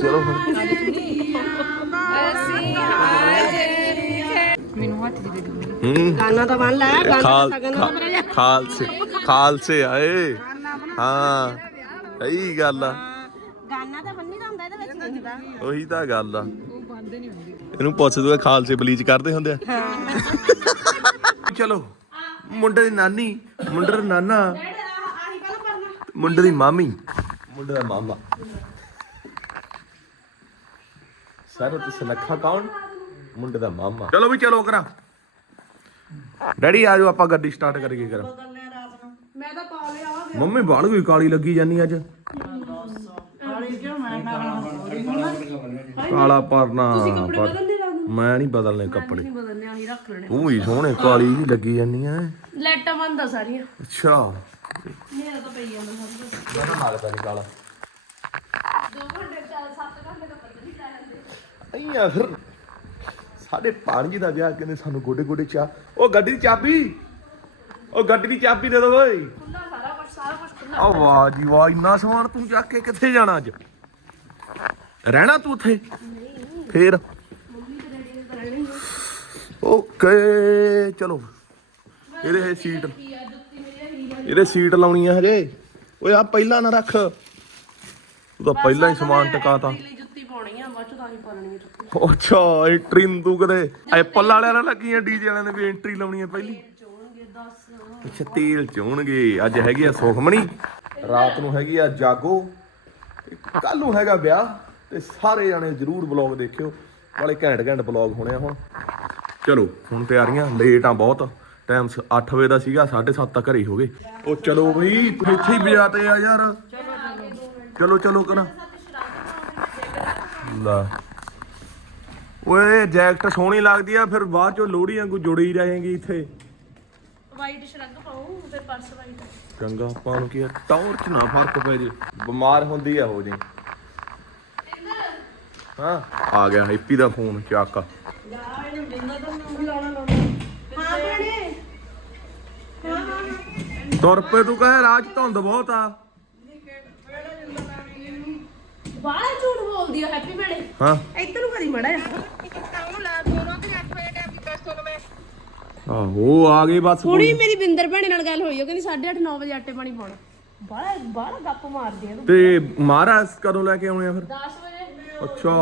ਚਲੋ ਹੁਣ ਮੈਨੂੰ ਹੱਥ ਦੀ ਦੇ ਦਿਓ ਹੂੰ। ਗਾਨਾ ਤਾਂ ਬਣ ਲੈ ਗਾਨਾ ਖਾਲ ਸਗਨ ਦਾ। ਪਰ ਜਾ ਖਾਲਸੇ ਖਾਲਸੇ ਆਏ ਹਾਂ ਸਹੀ ਗੱਲ ਆ। ਗਾਨਾ ਤਾਂ ਬੰਨੀ ਦਾ ਹੁੰਦਾ ਇਹਦੇ ਵਿੱਚ ਨਹੀਂ। ਹੁੰਦਾ ਉਹੀ ਤਾਂ ਗੱਲ ਆ। ਉਹ ਬੰਦ ਨਹੀਂ ਹੁੰਦੀ ਇਹਨੂੰ ਪੁੱਛ ਦੂਗਾ ਖਾਲਸੇ ਬਲੀਚ ਕਰਦੇ ਹੁੰਦੇ ਆ। ਚਲੋ ਮੁੰਡੇ ਦੀ ਨਾਨੀ ਮੁੰਡੇ ਦਾ ਨਾਨਾ ਮੁੰਡੇ ਦੀ ਮਾਮੀ। ਮੁੰਡੇ ਦਾ ਮਾਮਾ। ਸਾਰਾ ਤੇ ਸਨੱਖਾ ਕੌਣ? ਮੁੰਡੇ ਦਾ ਮਾਮਾ। ਚਲੋ ਵੀ ਚਲੋ ਕਰਾ। ਡੈਡੀ ਆਜੋ ਆਪਾਂ ਗੱਡੀ ਸਟਾਰਟ ਕਰੀਏ ਕਰਾ। ਮੈਂ ਤਾਂ ਪਾ ਲਿਆ ਮੰਮੀ ਬਾਲ ਕੋਈ ਕਾਲੀ ਲੱਗੀ ਜਾਨੀ ਅੱਜ? ਕਾਲਾ ਪਰਨਾ ਪਰ ਮੈਂ ਨਹੀਂ ਬਦਲਨੇ ਕੱਪੜੇ। ਬਦਲਨੇ ਆਹੀ ਰੱਖ ਲੈਣੇ। ਤੂੰ ਵੀ ਸੋਹਣੇ ਕਾਲੀ ਜੀ ਲੱਗੀ ਜਾਨੀ ਐ ਲੈਟਾਂ ਬੰਦ ਸਾਰੀਆਂ। ਅੱਛਾ। ਮੇਰਾ ਤਾਂ ਪਈ ਜਾਂਦਾ ਸਭ ਮੈਂ ਤਾਂ ਨਹੀਂ ਕਾਲਾ। ਦੋ ਘੰਟੇ ਚਾਰ ਸੱਤ ਘੰਟੇ ਦਾ ਪਤਾ ਨਹੀਂ ਲੈ ਜਾਂਦੇ ਨਹੀਂ ਆ ਫਿਰ। ਸਾਡੇ ਪਾਣੀ ਦਾ ਵਿਆਹ ਕਹਿੰਦੇ ਸਾਨੂੰ ਗੋਡੇ ਗੋਡੇ ਚਾ। ਉਹ ਗੱਡੀ ਦੀ ਚਾਬੀ। ਉਹ ਗੱਡੀ ਦੀ ਚਾਬੀ ਦੇ ਦੋ ਓਏ। ਖੁੱਲਾ ਸਾਰਾ ਕੁਝ ਸਾਰਾ ਕੁਝ ਖੁੱਲਾ ਆ ਵਾਹ ਜੀ ਵਾਹ ਇੰਨਾ ਸਮਾਨ ਤੂੰ ਚੱਕ ਕੇ ਕਿੱਥੇ ਜਾਣਾ ਅੱਜ? ਰਹਿਣਾ ਤੂੰ ਉੱਥੇ? ਫੇਰ? ਓਕੇ ਚਲੋ। ਇਹਦੇ ਇਹ ਸੀਟ। ਇਹਦੇ ਸੀਟ ਲਾਉਣੀ ਆ ਹਜੇ। ਓਏ ਆ ਪਹਿਲਾਂ ਨਾ ਰੱਖ। ਤੂੰ ਤਾਂ ਪਹਿਲਾਂ ਹੀ ਸਮਾਨ ਟਕਾਤਾ। ਆ ਤਾਂ ਹੀ ਆ ਅੱਛਾ ਐਂਟਰੀ ਨੂੰ ਤੂੰ ਕਦੇ। ਐਪਲ ਵਾਲਿਆਂ ਨਾਲ ਲੱਗੀਆਂ ਡੀਜੇ ਵਾਲਿਆਂ ਨੇ ਵੀ ਐਂਟਰੀ ਲਾਉਣੀ ਹੈ ਪਹਿਲੀ? ਚੋਣਗੇ 10 ਅੱਛਾ ਤੇਲ ਚੋਣਗੇ। ਅੱਜ ਹੈਗੀ ਆ ਸੁਖਮਣੀ। ਰਾਤ ਨੂੰ ਹੈਗੀ ਆ ਜਾਗੋ। ਕੱਲ ਨੂੰ ਹੈਗਾ ਵਿਆਹ। ਤੇ ਸਾਰੇ ਜਾਣੇ ਜਰੂਰ ਬਲੌਗ ਦੇਖਿਓ। ਵਾਲੇ ਘੈਂਟ ਘੈਂਟ ਬਲੌਗ ਹੋਣੇ ਆ ਹੁਣ। ਚਲੋ ਹੁਣ ਤਿਆਰੀਆਂ। ਲੇਟ ਆ ਬਹੁਤ। ਟਾਈਮ 8 ਵਜੇ ਦਾ ਸੀਗਾ 7:30 ਤੱਕ ਘਰੇ ਹੀ ਗਏ ਉਹ ਚਲੋ ਬਈ ਤੂੰ ਇੱਥੇ ਹੀ ਵਜਾਤੇ ਆ ਯਾਰ। ਚਲੋ ਚਲੋ ਕਰਾਂ। ਲੈ ਓਏ ਜੈਕਟ ਸੋਹਣੀ ਲੱਗਦੀ ਆ ਫਿਰ ਬਾਅਦ ਚੋਂ ਲੋਹੜੀ ਵਾਂਗੂ ਜੁੜੀ ਰਹੇਗੀ ਇੱਥੇ। ਵਾਈਟ ਸ਼ਰਗ ਪਾਉ ਤੇ ਪਰਸ ਵਾਈਟ ਚੰਗਾ ਆਪਾਂ ਨੂੰ ਕੀ ਆ, ਟੌਰ ਚ ਨਾ ਫ਼ਰਕ ਪੈ ਜੇ। ਬਿਮਾਰ ਹੁੰਦੀ ਆ ਹੋ ਜੇ। ਹਾਂ ਆ ਗਿਆ ਹੈਪੀ ਦਾ ਫੋਨ ਚੱਕ। ਹਾਂ ਭੈਣੇ। ਤੁਰ ਪਏ ਤੂੰ ਕਹੇ ਰਾਜ ਧੁੰਦ ਬਹੁਤ ਆ। ਬਾਹਲਾ ਝੂਠ ਬੋਲਦੀ ਆ ਹੈਪੀ ਭੈਣੇ ਹਾਂ। ਇੱਧਰ ਨੂੰ ਕਰੀ ਮੜਾ ਆਹੋ ਆ ਗਏ ਬਸ ਹੁਣੀ ਮੇਰੀ ਬਿੰਦਰ ਭੈਣੇ ਨਾਲ ਗੱਲ ਹੋਈ ਉਹ ਕਹਿੰਦੀ 8:30 9 ਵਜੇ ਆਟੇ ਪਾਣੀ ਪਾਉਣਾ। ਬਾਹਲਾ ਬਾਹਲਾ ਗੱਪ ਮਾਰਦੀ ਆ ਤੂੰ। ਤੇ ਮਹਾਰਾਜ ਕਦੋਂ ਲੈ ਕੇ ਆਉਣੇ ਆ ਫਿਰ? 10 ਵਜੇ। ਅੱਛਾ।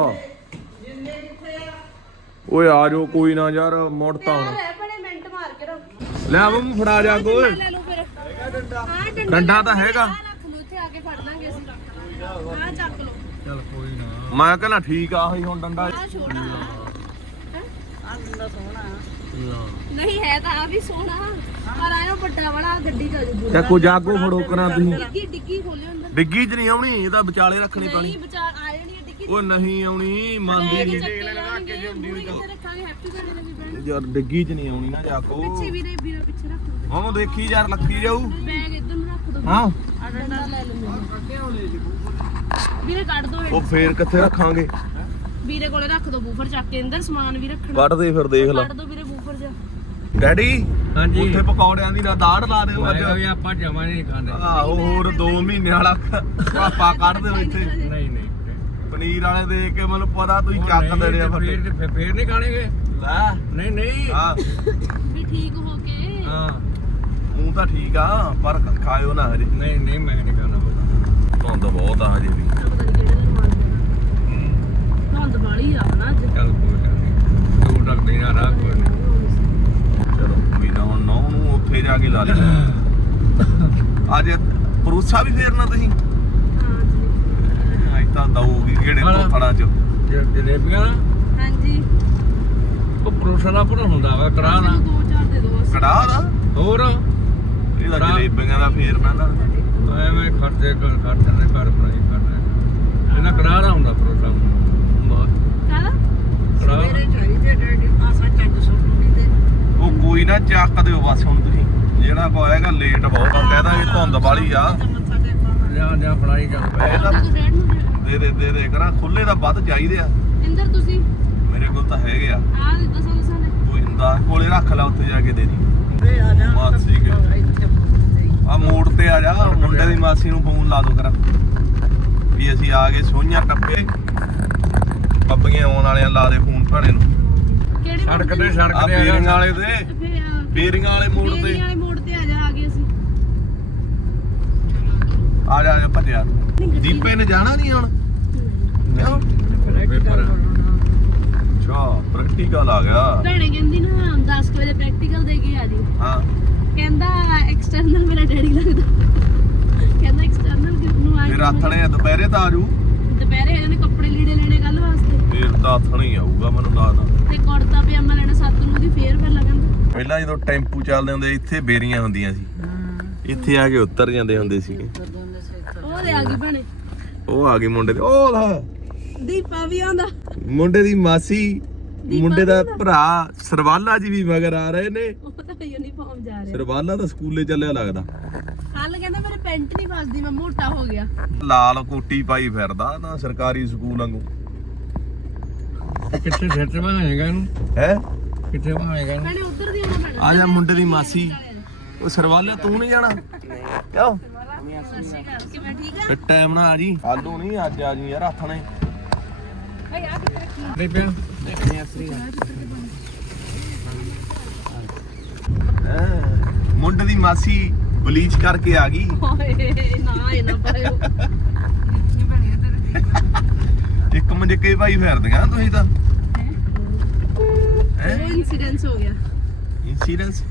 ਓਏ ਆ ਜਾਓ ਕੋਈ ਨਾ ਯਾਰ ਮੁੜ ਤਾਂ ਹੁਣ ਲੈ ਭੈਣੇ ਮਿੰਟ ਮਾਰ ਕੇ ਰੱਖ। ਲੈ ਮੰਮੂ ਫੜਾ ਜਾ ਕੋਈ ਲੈ ਲਓ ਫਿਰ। ਹਾਂ ਡੰਡਾ। ਡੰਡਾ ਤਾਂ ਹੈਗਾ। ਆਹ ਰੱਖ ਲਓ ਇੱਥੇ ਆ ਕੇ ਫੜ ਲਾਂਗੇ ਅਸੀਂ। ਹਾਂ ਚੱਕ ਮੈਂ ਕਹਿੰਦਾ ਠੀਕ ਆ ਆਹੀ ਹੁਣ ਡੰਡਾ। ਆ ਛੋਟਾ ਨਹੀਂ ਹੈ ਤਾਂ ਆ ਵੀ ਸੋਹਣਾ। ਪਰ ਆਇਓ ਵੱਡਾ ਵਾਲਾ ਗੱਡੀ ਚ ਜੂ ਤੇ ਕੋ ਜਾਗੋ ਫੜੋ ਕਰਾਂ ਤੁਸੀਂ। ਡਿੱਗੀ ਡਿੱਗੀ ਖੋਲਿਓ ਅੰਦਰ। ਡਿੱਗੀ ਚ ਨਹੀਂ ਆਉਣੀ ਇਹ ਤਾਂ ਵਿਚਾਲੇ ਰੱਖਣੀ ਪੈਣੀ। ਨਹੀਂ ਵਿਚਾਰ ਆ ਜਾਣੀ ਆ ਡਿੱਗੀ ਉਹ ਨਹੀਂ ਆਉਣੀ ਮੰਨਦੀ ਨਹੀਂ। ਚੱਕੇ ਲਾਂਗੇ ਰੱਖਾਂਗੇ ਹੈਪੀ ਵੀ ਯਾਰ ਡਿੱਗੀ ਚ ਨਹੀਂ ਆਉਣੀ ਨਾ ਜਾਗੋ। ਪਿੱਛੇ ਵੀਰੇ ਵੀਰੇ ਪਿੱਛੇ ਰੱਖ ਦੋ ਉਹਨੂੰ ਦੇਖੀ ਯਾਰ ਲੱਗੀ ਜਾਊ। ਬੈਗ ਇੱਧਰ ਨੂੰ ਰੱਖ ਦੋ। ਹਾਂ। ਆ ਡੰਡਾ ਲੈ ਲੈਂਦੇ ਵੀਰੇ ਕੱਢ ਦੋ ਉਹ ਫੇਰ ਕਿੱਥੇ ਰੱਖਾਂਗੇ? ਵੀਰੇ ਕੋਲੇ ਰੱਖ ਦੋ ਬੂਫਰ ਚੱਕ ਕੇ ਅੰਦਰ ਸਮਾਨ ਵੀ ਰੱਖਣਾ। ਕੱਢ ਦੇ ਫਿਰ ਦੇਖ ਲੈ। ਕੱਢ ਦੋ ਵੀਰੇ ਬੂਫਰ ਜਾ। ਡੈਡੀ ਹਾਂਜੀ। ਉੱਥੇ ਪਕੌੜਿਆਂ ਦੀ ਨਾ ਦਾੜ ਲਾ ਦਿਓ ਅੱਜ। ਵੀ ਆਪਾਂ ਜਮਾ ਨਹੀਂ ਖਾਂਦੇ। ਆਹੋ ਹੋਰ 2 ਮਹੀਨੇ ਵਾਲਾ ਪਾਪਾ ਕੱਢ ਦਿਓ ਇੱਥੇ। ਨਹੀਂ। ਨਹੀਂ ਪਨੀਰ ਵਾਲੇ ਦੇਖ ਕੇ ਮੈਨੂੰ ਪਤਾ ਤੁਸੀਂ ਚੱਕ ਦੇਣੇ ਆ ਫੱਟੇ ਫੇਰ ਫੇਰ- ਫੇਰ ਨਹੀਂ ਖਾਣਗੇ। ਲੈ। ਨਹੀਂ ਨਹੀਂ। ਹਾਂ। ਵੀ ਠੀਕ ਹੋ ਕੇ। ਹਾਂ। ਮੂੰਹ ਤਾਂ ਠੀਕ ਆ ਪਰ ਖਾਇਓ ਨਾ ਹਜੇ। ਨਹੀਂ ਨਹੀਂ ਮੈਂ ਨਹੀਂ ਖਾਣਾ ਧੁੰਦ ਬਹੁਤ ਆ ਹਜੇ ਵੀ। ਨਹੀਂ ਧੁੰਦ ਵਾਲੀ ਆ ਨਾ ਅੱਜ। ਚੱਲ ਕੋਈ ਨਹੀਂ ਤੂੰ ਰੱਖ ਦੇਣਾ ਰਾਹ ਕੋਈ ਨਹੀਂ ਚਲੋ ਕੋਈ ਨਾ ਹੁਣ ਨੌ ਨੂੰ ਉੱਥੇ ਜਾ ਕੇ ਲਾ ਲਈ ਅੱਜ ਪਰੂਸਾ ਵੀ ਫੇਰਨਾ ਤੁਸੀਂ? ਅੱਜ ਤਾਂ ਦਊਗੀ ਕਿਹੜੇ ਹਾਂ। ਤੋਥੜਾਂ ਚ। ਜੇ ਜਲੇਬੀਆਂ ਨਾ, ਹਾਂਜੀ। ਉਹ ਪਰੋਸਣਾ ਪਰ ਹੁੰਦਾ ਵਾ ਕੜਾਹ ਨਾ। ਦੋ ਚਾਰ ਦੇ ਦੋ। ਕੜਾਹ ਦਾ? ਹੋਰ? ਇਹਦਾ ਕੜਾਹ। ਜਲੇਬੀਆਂ ਦਾ ਫੇਰ ਪੈਂਦਾ ਐਵੇਂ ਖਰਚੇ ਕਰ ਖਰਚੇ ਨੇ ਘਰ ਬਣਾਈ ਕਰਨਾ ਇਹਨਾਂ ਕੜਾਹ ਦਾ ਹੁੰਦਾ ਪਰੋਸਾ ਕਾਹਦਾ? ਕੜਾਹ। ਉਹ ਕੋਈ ਨਾ ਚੱਕ ਦਿਓ ਬਸ ਹੁਣ ਤੁਸੀਂ। ਜਿਹੜਾ ਕੋ ਆਏਗਾ ਲੇਟ ਬਹੁਤ ਆ ਕਹਿਦਾ ਇਹ ਧੁੰਦ ਵਾਲੀ ਆ। ਲਿਆ ਲਿਆ ਫੜਾਈ ਜਾ। ਇਹ ਤਾਂ ਤੂੰ ਫਰੈਂਡ ਨੂੰ ਦੇ ਦੇ ਦੇ ਦੇ ਕਰਾਂ ਖੁੱਲੇ ਦਾ ਵੱਧ ਚਾਹੀਦੇ ਆ। ਇੰਦਰ ਤੁਸੀਂ? ਮੇਰੇ ਕੋਲ ਤਾਂ ਹੈਗੇ ਆ। ਆ ਦੇ ਦਸਾਂ ਦਸਾਂ ਦੇ। ਕੋਈ ਹੁੰਦਾ ਕੋਲੇ ਰੱਖ ਲੈ ਉੱਥੇ ਜਾ ਕੇ ਦੇ ਦੀ। ਮਾਸੀ ਕੇ ਆ ਮੋੜ ਤੇ ਆ ਜਾ ਮੁੰਡੇ ਦੀ ਮਾਸੀ ਨੂੰ ਫੋਨ ਲਾ ਦੋ ਕਰਾਂ। ਵੀ ਅਸੀਂ ਆ ਗਏ ਸੋਈਆਂ ਟੱਪੇ। ਪੱਪੀਆਂ ਆਉਣ ਵਾਲਿਆਂ ਲਾ ਦੇ ਫੋਨ ਭਾਣੇ ਨੂੰ। ਕਿਹੜੇ ਸੜਕ ਤੇ? ਸੜਕ ਆ ਤੇ ਆ ਬੇਰਿੰਗ ਜਾ। ਵਾਲੇ ਤੇ। ਬੇਰਿੰਗ ਵਾਲੇ ਮੋੜ ਤੇ। ਬੇਰੀ ਵਾਲੇ ਮੋੜ ਤੇ ਆ ਜਾ ਆ ਗਏ ਅਸੀਂ। ਆ ਜਾ ਆ ਜਾ ਭੱਜਿਆ। ਦੀਪੇ ਨੇ ਜਾਣਾ ਨਹੀਂ ਹੁਣ? ਕਿਉਂ? ਪੇਪਰ ਪ੍ਰੈਕਟੀਕਲ ਆ ਗਿਆ। ਭੈਣੇ ਕਹਿੰਦੀ ਨਾ 10 ਵਜੇ ਪ੍ਰੈਕਟੀਕਲ ਦੇ ਕੇ ਆ ਜੀ। ਹਾਂ। ਕਹਿੰਦਾ ਐਕਸਟਰਨਲ ਮੇਰਾ ਡੈਡੀ ਲੱਗਦਾ। ਕਹਿੰਦਾ ਐਕਸਟਰਨਲ ਨੂੰ ਆ ਫਿਰ ਆਥਣੇ ਦੁਪਹਿਰੇ ਤਾਂ ਆਜੂ ਦੁਪਹਿਰੇ ਇਹਨੇ ਕੱਪੜੇ ਲੀੜੇ ਲੈਣੇ ਕੱਲ ਵਾਸਤੇ। ਫਿਰ ਤਾਂ ਆਥਣੇ ਹੀ ਆਊਗਾ ਮੈਨੂੰ ਲੱਗਦਾ ਤੇ ਕੁੜਤਾ ਪਜਾਮਾ ਲੈਣਾ ਸੱਤ ਨੂੰ ਦੀ ਫੇਰ ਪਹਿਲਾਂ ਕਹਿੰਦਾ ਪਹਿਲਾਂ ਜਦੋਂ ਟੈਂਪੂ ਚੱਲਦੇ ਹੁੰਦੇ ਇੱਥੇ ਬੇਰੀਆਂ ਹੁੰਦੀਆਂ ਸੀ। ਇੱਥੇ ਆ ਕੇ ਉੱਤਰ ਜਾਂਦੇ ਹੁੰਦੇ ਸੀਗੇ। ਉਹ ਦੇ ਆ ਗਈ ਭੈਣੇ। ਉਹ ਆ ਗਈ ਮੁੰਡੇ ਦੇ। ਉਹ ਲੈ। ਦੀਪਾ ਵੀ ਆਉਂਦਾ। ਮੁੰਡੇ ਦੀ ਮਾਸੀ। ਮੁੰਡੇ ਦਾ ਭਰਾ ਸਰਵਾਲਾ ਜੀ ਵੀ ਮਗਰ ਆ ਰਹੇ ਨੇ। ਉਹ ਤਾਂ ਯੂਨੀਫਾਰਮ ਜਾ ਰਿਹਾ। ਸਰਵਾਲਾ ਤਾਂ ਸਕੂਲੇ ਚੱਲਿਆ ਲੱਗਦਾ। ਕੱਲ ਕਹਿੰਦਾ ਮੇਰੇ ਪੈਂਟ ਨਹੀਂ ਫਸਦੀ ਮੈਂ ਮੋਟਾ ਹੋ ਗਿਆ। ਲਾਲ ਕੋਟੀ ਪਾਈ ਫਿਰਦਾ ਤਾਂ ਸਰਕਾਰੀ ਸਕੂਲ ਵਾਂਗੂ। ਕਿੱਥੇ ਤੇ ਬਣਾਏਗਾ ਇਹਨੂੰ? ਹੈ? ਕਿੱਥੇ ਬਣਾਏਗਾ ਇਹਨੂੰ? ਭੈਣੇ ਉੱਧਰ ਦੀ ਆਉਣਾ ਪੈਣਾ ਆ ਜਾ ਮੁੰਡੇ ਦੀ ਮਾਸੀ। ਉਹ ਸਰਵਾਲਾ ਤੂੰ ਨਹੀਂ ਜਾਣਾ? ਕਿਉਂ ਕਿਵੇਂ ਠੀਕ ਟਾਈਮ ਨਾਲ ਆ ਜੀ। ਆਲੂ ਨਹੀਂ ਅੱਜ ਆ ਜੀ ਯਾਰ ਹੱਥ ਨੇ। ਨਹੀਂ ਪਿਆ। ਹੈਂ। ਮੁੰਡੇ ਦੀ ਮਾਸੀ ਬਲੀਚ ਕਰਕੇ ਆ ਗਈ। ਓਏ ਨਾ ਇਹ ਨਾ ਪਾਇਓ। ਇੱਕ ਮੰਜਕੇ ਭਾਈ ਫਿਰਦੀਆਂ ਤੁਸੀਂ ਤਾਂ। ਇਨਸੀਡੈਂਸ ਹੋ? ਗਿਆ। ਇੰਸੀਡੈਂਸ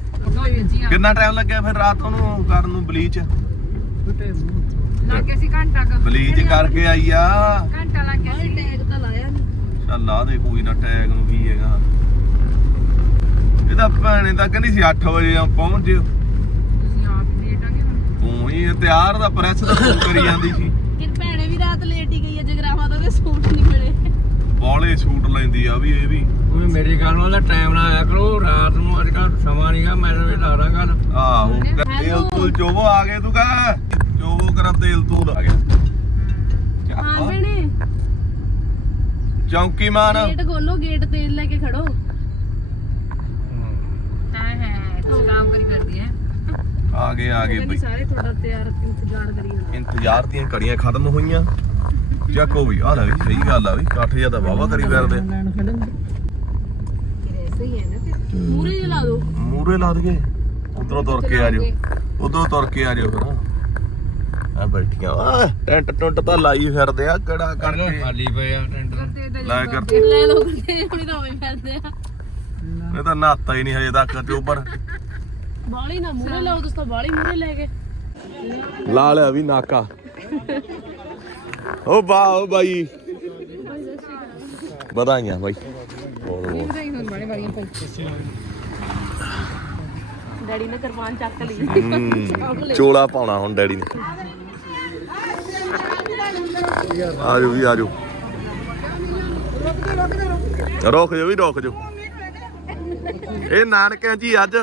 ਕਿੰਨਾ ਟਾਈਮ ਲੱਗਿਆ ਫਿਰ ਰਾਤ ਨੂੰ ਕਰਨ ਨੂੰ ਬਲੀਚ? ਲੱਗੇ ਸੀ ਘੰਟਾ ਕ। ਬਲੀਚ ਕਰਕੇ ਆਈ ਆ। ਘੰਟਾ ਲੱਗ ਗਿਆ ਹਾਲੇ ਟੈਗ ਤਾਂ ਲਾਇਆ ਨਹੀਂ ਚੱਲ ਲਾ ਦੇ ਕੋਈ ਨਾ ਟੈਗ ਨੂੰ ਕੀ ਹੈਗਾ। ਇਹਦਾ ਭੈਣੇ ਤਾਂ ਕਹਿੰਦੀ ਸੀ 8 ਵਜੇ ਆ ਪਹੁੰਚ ਜਿਓ। ਤੁਸੀਂ ਆਪ ਲੇਟ ਆ ਗਏ ਹੁਣ। ਤੂੰ ਹੀ ਤਿਆਰ ਦਾ ਪ੍ਰੈਸ ਦਾ ਫੋਨ ਕਰੀ ਜਾਂਦੀ ਸੀ। ਕਿ ਭੈਣੇ ਵੀ ਰਾਤ ਲੇਟ ਹੀ ਗਈ ਹੈ ਜਗਰਾਵਾਂ ਦਾ ਤੇ ਸੂਟ ਨਹੀਂ ਮਿਲੇ। ਬੋਲੇ ਸੂਟ ਲੈਂਦੀ ਆ ਵੀ ਇਹ ਵੀ। ਉਹ ਵੀ ਮੇਰੀ ਗੱਲ ਨਾਲ ਟਾਈਮ ਨਾਲ ਆਇਆ ਕਰੋ ਰਾਤ ਨੂੰ ਅੱਜ ਕੱਲ ਸਮਾਂ ਨਹੀਂਗਾ ਮੈਂ ਤਾਂ ਵੀ ਲਾ ਦਾਂ ਗੱਲ। ਆਹੋ ਤੇਲ ਤੂਲ ਚੋਵੋ ਆ ਗਏ ਤੂੰ ਕਹ। ਚੋਵੋ ਕਰਾਂ ਤੇਲ ਤੂਲ ਆ ਗਿਆ ਹਾਂ ਚੱਕ। ਭੈਣੇ ਚੌਂਕੀ ਮਾਨ ਗੇਟ ਖੋਲੋ ਗੇਟ ਤੇਲ ਲੈ ਕੇ ਖੜੋ। ਤਾਂ ਹੈ ਕੰਮ ਕਰੀ ਕਰਦੀ ਹੈ ਆ ਗਏ ਆ ਗਏ ਕਹਿੰਦੀ ਬਈ। ਸਾਰੇ ਤੁਹਾਡਾ ਤਿਆਰ ਇੰਤਜ਼ਾਰ ਕਰੀ ਜਾਂਦੇ ਇੰਤਜ਼ਾਰ ਦੀਆਂ ਘੜੀਆਂ ਖਤਮ ਹੋਈਆਂ। ਚੱਕੋ ਵੀ ਆ ਲੈ ਵੀ ਸਹੀ ਗੱਲ ਆ ਵੀ ਇਕੱਠ ਜਿਹਾ ਤਾਂ ਵਾਵਾ ਕਰੀ ਫਿਰਦੇ। ਸਹੀ ਹੈ ਨਾ ਫਿਰ ਮੂਰੇ ਲਾ ਦੋ। ਮੂਰੇ ਲਾ ਦਈਏ। ਉਧਰੋਂ ਤੁਰ ਕੇ ਆ ਜਾਓ। ਉਧਰੋਂ ਤੁਰ ਕੇ ਆ ਜਾਓ ਫਿਰ। ਆ ਬੈਠੀਆਂ। ਆ ਟੈਂਟ ਟੁੰਟ ਤਾਂ ਲਾਈ ਫਿਰਦੇ ਆ ਕਿਹੜਾ ਕਰਕੇ। ਖਾਲੀ ਪਏ ਆ ਟੈਂਟ। ਲੈ ਕਰ। ਲੈ ਲੋ ਕਰਦੇ ਹੁਣੀ ਰੋਵੇਂ ਫਿਰਦੇ ਆ। ਇਹ ਤਾਂ ਨਹਾਤਾ ਹੀ ਨਹੀਂ ਹਜੇ ਤੱਕ ਚੋਬਰ ਬਾਲੀ ਨਾ ਮੂਰੇ ਲਾਓ ਤੁਸੀਂ ਤਾਂ ਬਾਲੀ ਮੂਰੇ ਲੈ ਕੇ ਲਾ ਲਿਆ ਵੀ ਨਾਕਾ। ਓ ਵਾਹ ਓ ਬਾਈ। ਵਧਾਈਆਂ ਬਾਈ। ਬਹੁਤ ਬਹੁਤ। ਹੁਣ ਬੜੇ ਪਈ। ਡੈਡੀ ਨੇ ਕਿਰਪਾਨ ਚੱਕ ਲਈ। ਚੋਲਾ ਪਾਉਣਾ ਹੁਣ ਡੈਡੀ ਨੇ। ਆਜੋ ਵੀ ਆਜੋ। ਰੋਕ ਜੋ ਵੀ ਰੋਕ ਜੋ ਇਹ ਨਾਨਕਿਆਂ ਜੀ ਅੱਜ।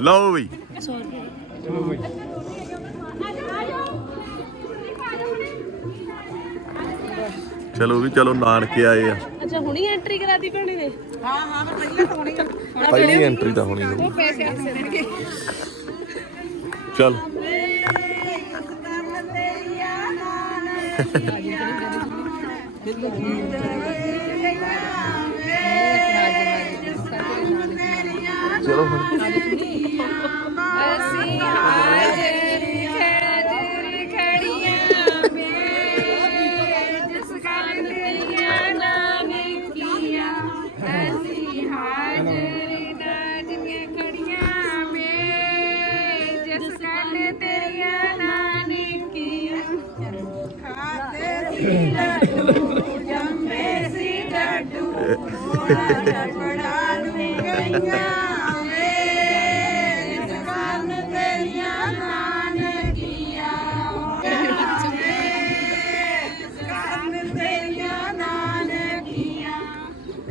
ਲਓ ਵੀ। ਚਲੋ ਵੀ ਚਲੋ ਨਾਨਕੇ ਆਏ ਆ। ਅੱਛਾ ਹੁਣੀ ਐਂਟਰੀ ਕਰਾਤੀ ਭੈਣੇ ਨੇ? ਹਾਂ ਹਾਂ ਪਹਿਲਾਂ ਤਾਂ ਹੋਣੀ ਆ ਪਹਿਲੀ ਐਂਟਰੀ ਤਾਂ ਹੋਣੀ ਹੋਊ। ਪੈਸੇ ਆ ਦੇਣਗੇ। ਚਲ। ਚਲੋ ਹੁਣ। ਅਸੀਂ ਹਾਜ਼ਰ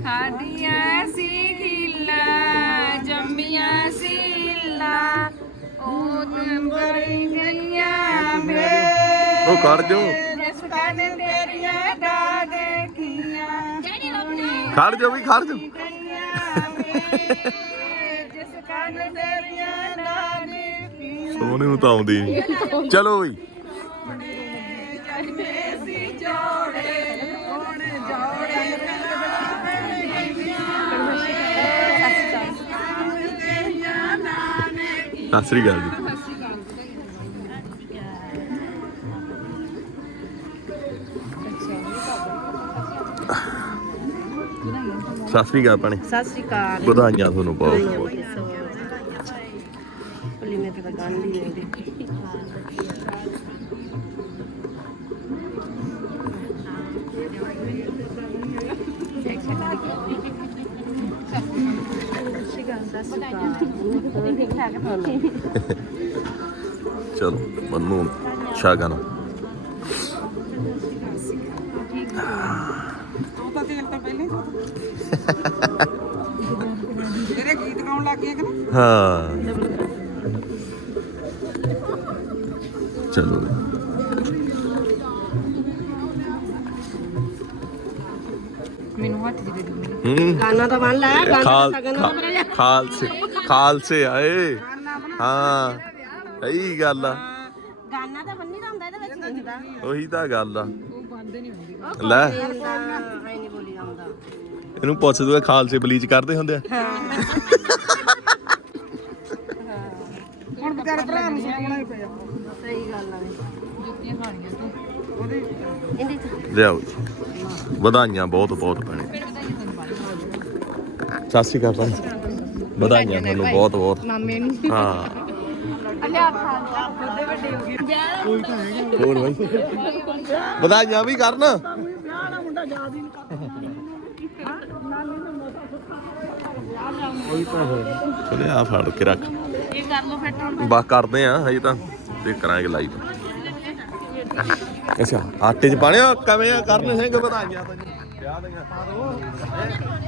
ਖਾਦੀਆਂ ਸੀ ਖਿੱਲਾ ਜੰਮੀਆਂ ਸੀ ਲਾ। ਉਹ ਨੰਬਰ ਗਈਆਂ ਵੇ ਉਹ ਖੜ ਜਾਓ ਖੜ ਜਾਓ ਵੀ, ਖੜ ਜਾਓ। ਗਈਆਂ ਵੇ ਤਾਂ ਆਉਂਦੀ ਨੀ। ਚਲੋ ਵੀ। ਸਤਿ ਸ੍ਰੀ ਅਕਾਲ ਜੀ। ਸਤਿ ਸ੍ਰੀ ਅਕਾਲ ਭੈਣੇ। ਸਤਿ ਸ੍ਰੀ ਅਕਾਲ। ਵਧਾਈਆਂ ਤੁਹਾਨੂੰ ਬਹੁਤ। ਬਹੁਤ ਪੁਲੀ ਨੇ ਤਾਂ ਗਾਂਢੀ ਰਹਿੰਦੀ ਚਲੋ ਮੰਨੂ ਸ਼ਾਗਨ ਤੂੰ ਜਿਹੜੇ ਗੀਤ ਗਾਉਣ ਲੱਗ ਗਏ ਕਿ ਨਾ ਹਾਂ। ਚਲੋ। ਮੈਨੂੰ ਹੱਥ ਦੀ ਦੇ ਹੂੰ। ਗਾਣਾ ਤਾਂ ਬਣ ਲੈ ਗਾਣਾ ਖਾਲ ਤਾਂ ਸਗਨ ਦਾ ਭਰਿਆ ਖਾ- ਖਾਲਸੇ ਖਾਲਸੇ ਆਏ। ਹਾਂ। ਸਹੀ ਗੱਲ ਆ। ਗਾਣਾ ਤਾਂ ਬੰਨੀ ਦਾ ਹੁੰਦਾ ਇਹਦੇ ਵਿੱਚ ਨਹੀਂ ਹੁੰਦਾ। ਉਹੀ ਤਾਂ ਗੱਲ ਆ। ਉਹ ਬੰਦ ਨਹੀਂ ਹੁੰਦੀ। ਲੈ। ਇਹਨੂੰ ਪੁੱਛ ਦੂਗਾ ਖਾਲਸੇ ਬਲੀਚ ਕਰਦੇ ਹੁੰਦੇ ਆ। ਹੁਣ ਵਿਚਾਰੇ ਭਰਾ ਨੂੰ ਸੁਣਾਉਣਾ ਹੀ ਪਿਆ। ਸਹੀ ਗੱਲ ਆ। ਜੁੱਤੀਆਂ ਖਾਣੀਆਂ ਤੂੰ। ਉਹਦੇ ਇਹਦੇ ਚ। ਲਿਆਓ ਜੀ। ਵਧਾਈਆਂ ਬਹੁਤ ਬਹੁਤ ਭੈਣੇ। ਸਤਿ ਸ਼੍ਰੀ ਅਕਾਲ ਭੈਣੇ। ਵਧਾਈਆਂ ਤੁਹਾਨੂੰ ਬਹੁਤ ਬਹੁਤ। ਮਾਮੇ ਨੂੰ। ਹਾਂ। ਲਿਆ ਖਾ ਵੱਡੇ ਵੱਡੇ ਹੋ ਗਏ। ਹੋਰ ਬਾਈ। ਵਧਾਈਆਂ ਵੀ ਕਰਨ। ਚਲੇ ਆ ਫੜ ਕੇ ਰੱਖ। ਇਹ ਕਰ ਲਓ ਕਰਦੇ ਆ ਹਜੇ ਤਾਂ। ਤੇ ਕਰਾਂਗੇ ਲਾਈਵ ਅੱਛਾ ਆਟੇ ਚ ਪਾਣੇ ਕਿਵੇਂ ਆ? ਕਰਨ ਸਿੰਘ ਵਧਾਈਆਂ ਤੈਨੂੰ ਵਿਆਹ ਦੀਆਂ